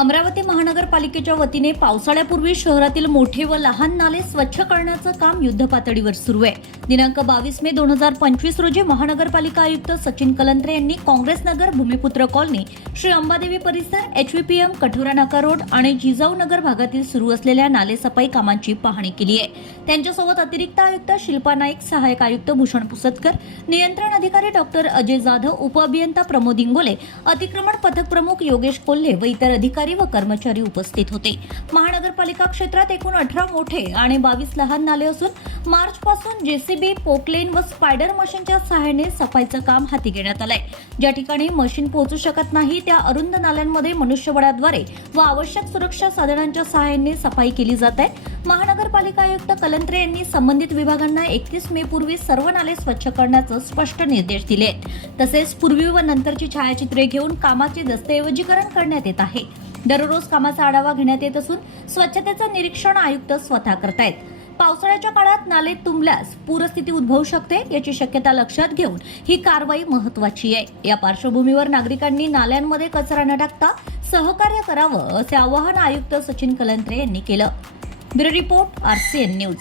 अमरावती महानगरपालिकेच्या वतीने पावसाळ्यापूर्वी शहरातील मोठे व लहान नाले स्वच्छ करण्याचं काम युद्धपातळीवर सुरू आहे. दिनांक बावीस मे दोन हजार पंचवीस रोजी महानगरपालिका आयुक्त सचिन कलंत्रे यांनी काँग्रेस नगर भूमिपुत्र कॉलनी श्री अंबादेवी परिसर एचव्हीपीएम कठोरा नाका रोड आणि जिजाऊ नगर भागातील सुरू असलेल्या नालेसफाई कामांची पाहणी केली आहे. त्यांच्यासोबत अतिरिक्त आयुक्त शिल्पा नाईक सहाय्यक आयुक्त भूषण पुसतकर नियंत्रण अधिकारी डॉक्टर अजय जाधव उपअभियंता प्रमोद इंगोले अतिक्रमण पथक प्रमुख योगेश कोल्हे व इतर अधिकारी व कर्मचारी उपस्थित होते. महानगरपालिका क्षेत्रात एकूण अठरा मोठे आणि बावीस लहान नाले असून मार्च पासून जेसीबी पोकलेन व स्पायडर मशीनच्या सहाय्याने सफाईचं काम हाती घेण्यात आलंय. ज्या ठिकाणी मशीन पोहोचू शकत नाही त्या अरुंद नाल्यांमध्ये मनुष्यबळाद्वारे व आवश्यक सुरक्षा साधनांच्या सहाय्याने सफाई केली जात आहे. महानगरपालिका आयुक्त कलंत्रे यांनी संबंधित विभागांना एकतीस मे पूर्वी सर्व नाले स्वच्छ करण्याचं स्पष्ट निर्देश दिले. तसेच पूर्वी व नंतरची छायाचित्रे घेऊन कामाचे दस्तऐवजीकरण करण्यात येत आहे. दररोज कामाचा आढावा घेण्यात येत असून स्वच्छतेचं निरीक्षण आयुक्त स्वतः करतायत. पावसाळ्याच्या काळात नाले तुंबल्यास पूरस्थिती उद्भवू शकते याची शक्यता लक्षात घेऊन ही कारवाई महत्वाची आहे. या पार्श्वभूमीवर नागरिकांनी नाल्यांमध्ये कचरा न टाकता सहकार्य करावं असे आवाहन आयुक्त सचिन कलंत्रे यांनी केलं. Bureau report R CN news